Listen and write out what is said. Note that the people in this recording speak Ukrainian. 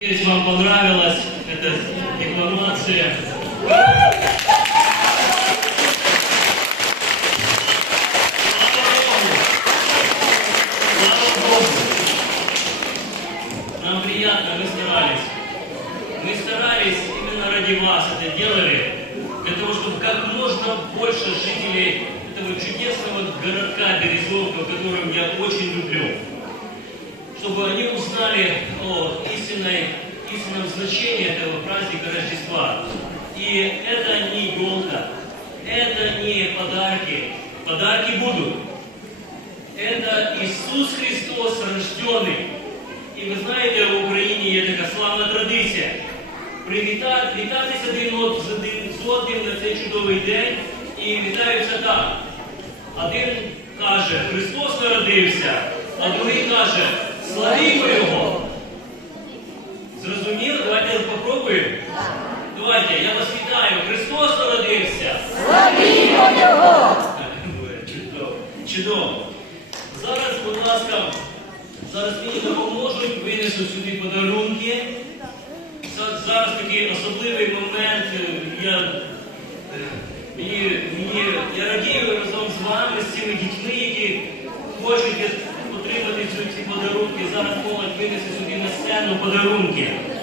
Надеюсь, вам понравилась эта Богу! Нам приятно, мы старались. Мы старались именно ради вас это делали, для того, чтобы как можно больше жителей этого чудесного городка Березовка, которым я очень люблю, чтобы они узнали о истинной, истинном значении этого праздника Рождества. И это не елка, это не подарки. Подарки будут. Это Ісус Христос рождений. І ви знаєте, в Україні є така славна традиція. Привітати, вітатися один од- з один з одним на цей чудовий день і вітаються так. Один каже, Христос народився, а другий каже, славімо Його. Зрозуміло? Давайте попробуємо. Давайте, я вас вітаю. Христос народився. Славімо Його! Чудово. Чудово. Зараз, будь ласка, зараз мені допоможуть, винесу сюди подарунки. Зараз такий особливий момент. Я, мені, мені, я радію разом з вами, з цими дітьми, які хочуть отримати ці подарунки. Зараз молодь винесе сюди сцену подарунки.